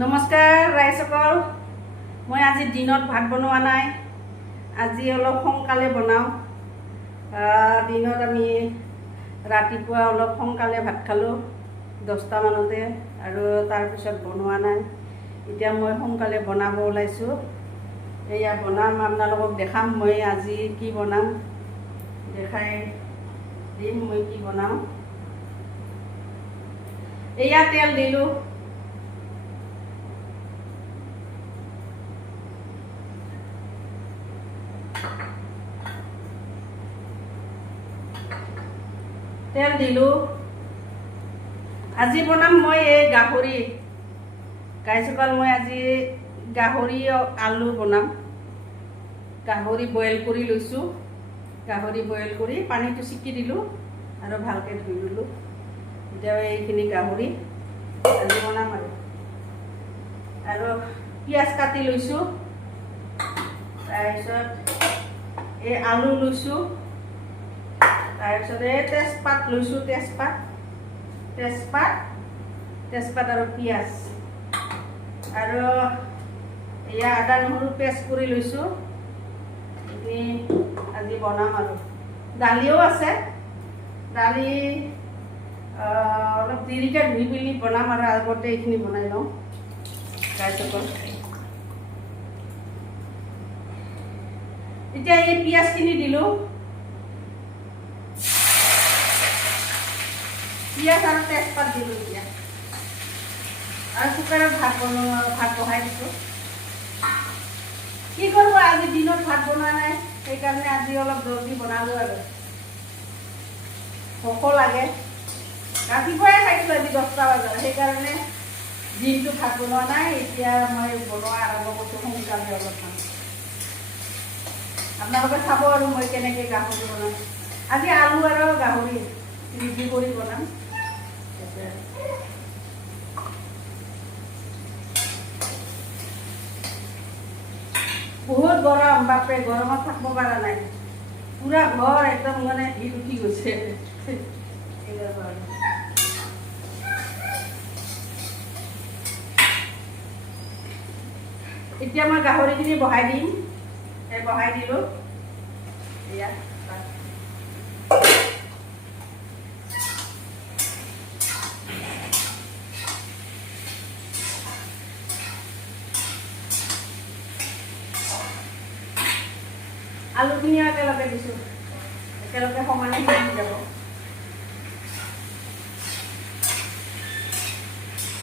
নমস্কাৰ ৰাইজসকল, মই আজি দিনত ভাত বনোৱা নাই। আজি অলপ সোনকালে বনাওঁ। দিনত আমি ৰাতিপুৱা অলপ সোনকালে ভাত খালোঁ 10টা মানতে, আৰু তাৰপিছত বনোৱা নাই। এতিয়া মই সোনকালে বনাব ওলাইছোঁ। এয়া বনাম, আপোনালোকক দেখাম মই আজি কি বনাম, দেখাই দিম মই কি বনাওঁ। এয়া তেল দিলোঁ, তেল দিলোঁ। আজি বনাম মই এই গাহৰি। গাইসকল, মই আজি গাহৰি আলু বনাম। গাহৰি বইল কৰি লৈছোঁ। গাহৰি বইল কৰি পানীটো চিকি দিলোঁ আৰু ভালকৈ ধুই দিলোঁ। এতিয়া এইখিনি গাহৰি আজি বনাম আৰু পিঁয়াজ কাটি লৈছোঁ। তাৰপিছত এই আলু লৈছোঁ। তাৰপিছত এই তেজপাত লৈছোঁ, তেজপাত আৰু পিঁয়াজ, আৰু এয়া আদা নহৰু পেষ্ট কৰি লৈছোঁ। আজি বনাম আৰু দালিও আছে। দালি অলপ দেৰিকৈ ধুই পেলি বনাম আৰু আগতে এইখিনি বনাই লওঁ। গাইসকল, এতিয়া এই পিঁয়াজখিনি দিলোঁ। পিঁয়াজ আৰু তেজপাত দিলোঁ এতিয়া, আৰু কুকাৰত ভাত বহাই দিছোঁ। কি কৰিব, আজি দিনত ভাত বনোৱা নাই, সেইকাৰণে আজি অলপ জলদি বনালোঁ আৰু ভোক লাগে। ৰাতিপুৱাই খাইছোঁ আজি 10টা বজাত, সেইকাৰণে দিনটো ভাত বনোৱা নাই। এতিয়া মই বনোৱা আৰম্ভ কৰিছোঁ সোনকালে অলপমান। আপোনালোকে চাব আৰু মই কেনেকৈ গাহৰি বনাম। আজি আলু আৰু গাহৰি ৰেডি কৰি বনাম। বহুত গৰম, বাপৰে, গৰমত থাকিব পৰা নাই। পুৰা ঘৰ একদম মানে হিট উঠি গৈছে। এতিয়া মই গাহৰিখিনি বহাই দিম। বহাই দিলোঁ। এয়া আলুখিনিও একেলগে দিছোঁ, একেলগে সমানে সিজি যাব।